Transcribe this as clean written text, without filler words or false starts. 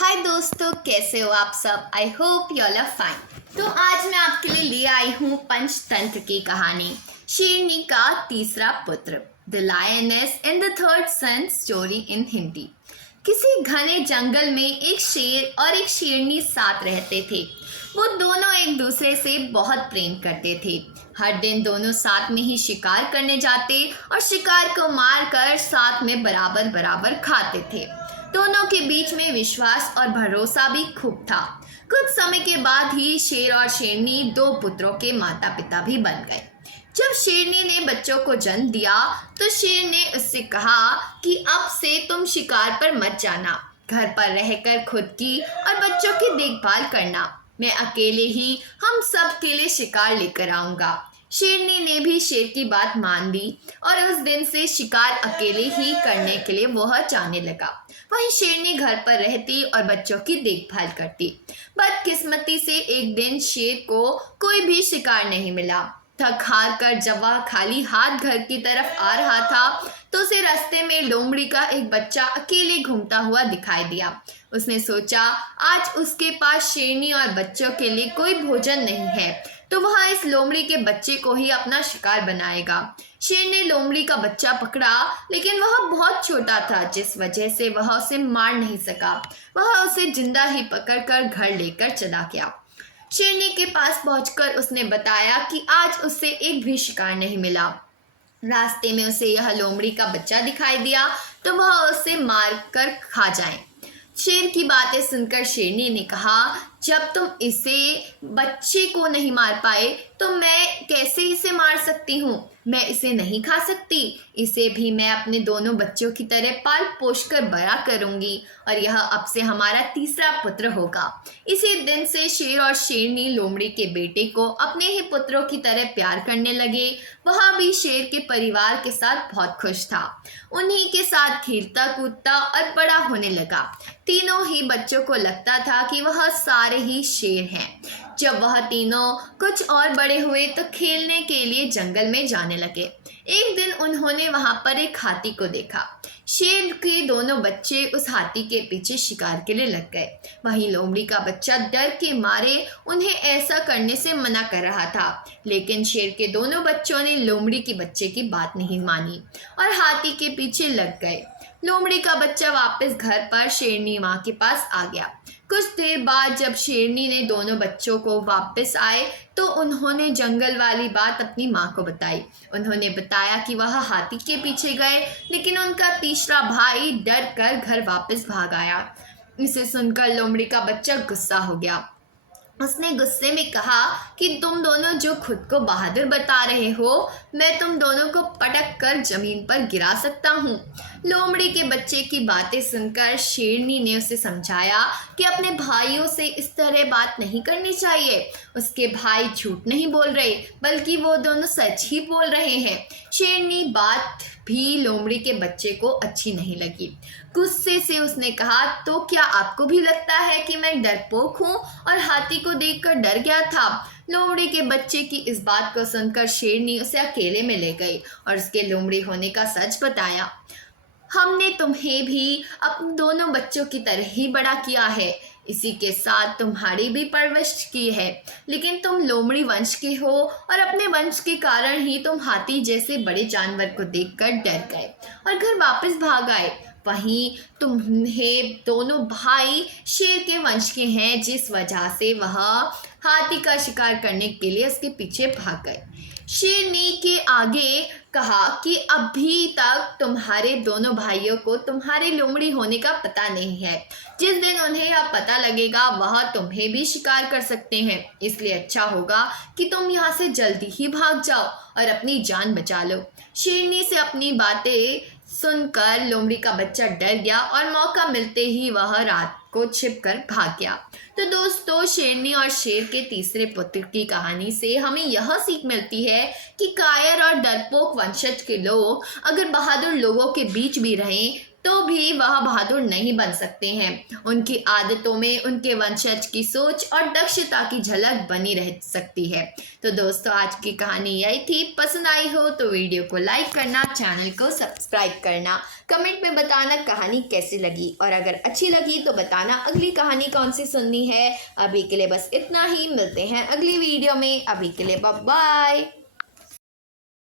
हाय दोस्तों, कैसे हो आप सब। I hope you all are fine. तो आज मैं आपके लिए ले आई हूँ पंचतंत्र की कहानी, शेरनी का तीसरा पुत्र, the lioness and the third son story in Hindi. किसी घने जंगल में एक शेर और एक शेरनी साथ रहते थे। वो दोनों एक दूसरे से बहुत प्रेम करते थे। हर दिन दोनों साथ में ही शिकार करने जाते और शिकार को मारकर साथ में बराबर बराबर खाते थे। दोनों के बीच में विश्वास और भरोसा भी खूब था। कुछ समय के बाद ही शेर और शेरनी दो पुत्रों के माता पिता भी बन गए। जब शेरनी ने बच्चों को जन्म दिया तो शेर ने उससे कहा कि अब से तुम शिकार पर मत जाना, घर पर रहकर खुद की और बच्चों की देखभाल करना। मैं अकेले ही हम सब के लिए शिकार लेकर आऊंगा। शेरनी ने भी शेर की बात मान ली और उस दिन से शिकार अकेले ही करने के लिए वह जाने लगा। वहीं शेरनी घर पर रहती और बच्चों की देखभाल करती। बदकिस्मती से एक दिन शेर को कोई भी शिकार नहीं मिला। थक हार कर जब वह खाली हाथ घर की तरफ आ रहा था तो उसे रास्ते में लोमड़ी का एक बच्चा अकेले घूमता हुआ दिखाई दिया। उसने सोचा आज उसके पास शेरनी और बच्चों के लिए कोई भोजन नहीं है तो वह इस लोमड़ी के बच्चे को ही अपना शिकार बनाएगा। शेर ने लोमड़ी का बच्चा पकड़ा, लेकिन वह बहुत छोटा था जिस वजह से वह उसे मार नहीं सका। वह उसे जिंदा ही पकड़कर घर लेकर चला गया। शेरनी के पास पहुंचकर उसने बताया कि आज उसे एक भी शिकार नहीं मिला। रास्ते में उसे यह लोमड़ी का बच्चा दिखाई दिया तो वह उसे मार कर खा जाए। शेर की बातें सुनकर शेरनी ने कहा, जब तुम इसे बच्चे को नहीं मार पाए तो मैं कैसे इसे मार सकती हूँ। मैं इसे नहीं खा सकती। इसे भी मैं अपने दोनों बच्चों की तरह पाल पोष कर बड़ा करूंगी और यह अब से हमारा तीसरा पुत्र होगा। इसी दिन से शेर और शेरनी लोमड़ी के बेटे को अपने ही पुत्रों की तरह प्यार करने लगे। वह भी शेर के परिवार के साथ बहुत खुश था। उन्हीं के साथ खेलता कूदता और बड़ा होने लगा। तीनों ही बच्चों को लगता था कि वह सारे ही शेर हैं। जब वह तीनों कुछ और बड़े हुए तो खेलने के लिए जंगल में जाने लगे। एक दिन उन्होंने वहां पर एक हाथी को देखा। शेर के दोनों बच्चे उस हाथी के पीछे शिकार के लिए लग गए। वहीं लोमड़ी का बच्चा डर के मारे उन्हें ऐसा करने से मना कर रहा था, लेकिन शेर के दोनों बच्चों ने लोमड़ी के बच्चे की बात नहीं मानी और हाथी के पीछे लग गए। लोमड़ी का बच्चा वापस घर पर शेरनी माँ के पास आ गया। कुछ देर बाद जब शेरनी ने दोनों बच्चों को वापस आए तो उन्होंने जंगल वाली बात अपनी माँ को बताई। उन्होंने बताया कि वह हाथी के पीछे गए, लेकिन उनका तीसरा भाई डर कर घर वापस भाग आया। इसे सुनकर लोमड़ी का बच्चा गुस्सा हो गया। उसने गुस्से में कहा कि तुम दोनों जो खुद को बहादुर बता रहे हो, मैं तुम दोनों को पटक कर जमीन पर गिरा सकता हूँ। लोमड़ी के बच्चे की बातें सुनकर शेरनी ने उसे समझाया कि अपने भाइयों से इस तरह बात नहीं करनी चाहिए। उसके भाई झूठ नहीं बोल रहे, बल्कि वो दोनों सच ही बोल रहे हैं। शेरनी बात भी लोमड़ी के बच्चे को अच्छी नहीं लगी। गुस्से से उसने कहा, तो क्या आपको भी लगता है कि मैं डरपोक हूँ और हाथी को देखकर डर गया था। लोमड़ी के बच्चे की इस बात को सुनकर शेरनी उसे अकेले में ले गई और उसके लोमड़ी होने का सच बताया। हमने तुम्हें भी अपने दोनों बच्चों की तरह ही बड़ा किया है, इसी के साथ तुम्हारी भी परवरिश की है, लेकिन तुम लोमड़ी वंश के हो और अपने वंश के कारण ही तुम हाथी जैसे बड़े जानवर को देखकर डर गए और घर वापस भाग आए। वहीं तुम्हें दोनों भाई शेर के वंश के हैं, जिस वजह से वह हाथी का शिकार करने के लिए उसके पीछे भाग गए। शेरनी के आगे कहा कि अभी तक तुम्हारे दोनों भाइयों को तुम्हारे लोमड़ी होने का पता नहीं है। जिस दिन उन्हें यह पता लगेगा वह तुम्हें भी शिकार कर सकते हैं, इसलिए अच्छा होगा कि तुम यहाँ से जल्दी ही भाग जाओ और अपनी जान बचा लो। शेरनी से अपनी बातें सुनकर लोमड़ी का बच्चा डर गया और मौका मिलते ही वह रात को छिपकर भाग गया। तो दोस्तों, शेरनी और शेर के तीसरे पुत्र की कहानी से हमें यह सीख मिलती है कि कायर और डरपोक वंशज के लोग अगर बहादुर लोगों के बीच भी रहें तो भी वह बहादुर नहीं बन सकते हैं। उनकी आदतों में उनके वंशज की सोच और दक्षता की झलक बनी रह सकती है। तो दोस्तों, आज की कहानी यही थी। पसंद आई हो तो वीडियो को लाइक करना, चैनल को सब्सक्राइब करना, कमेंट में बताना कहानी कैसी लगी, और अगर अच्छी लगी तो बताना अगली कहानी कौन सी सुननी है। अभी के लिए बस इतना ही, मिलते हैं अगली वीडियो में। अभी के लिए बाय बाय।